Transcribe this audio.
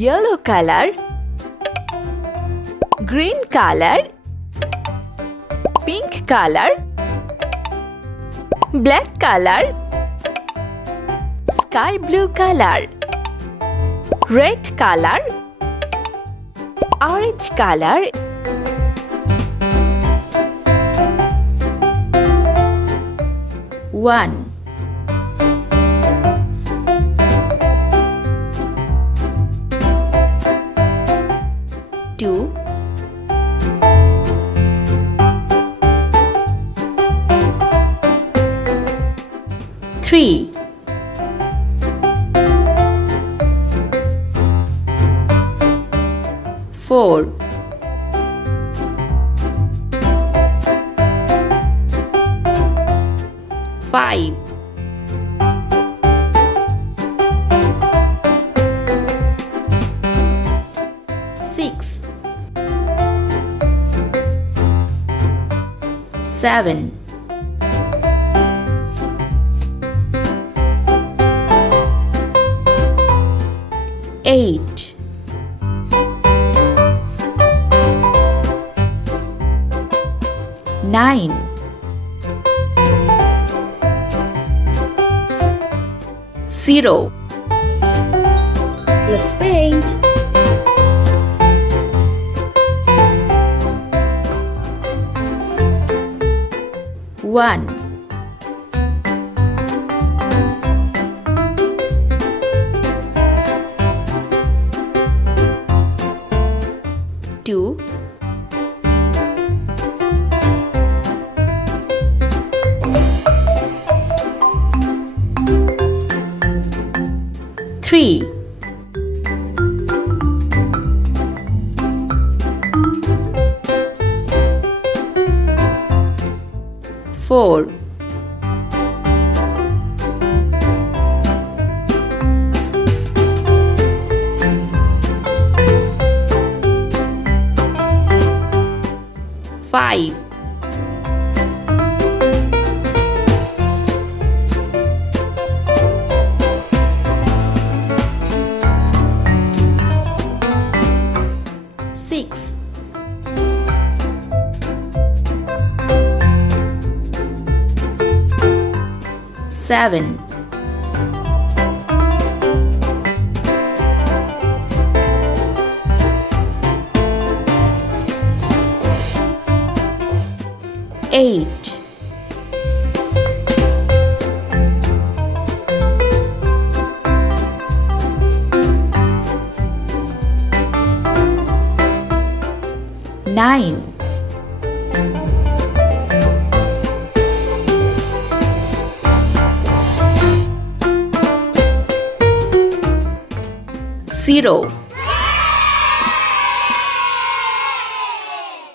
yellow color, green color, pink color, black color, sky blue color, red color, orange color, one, two, three, four, five, six, seven, eight, nine, 0. Let's paint. One, two, three, four, five, six, seven, eight, nine, 0.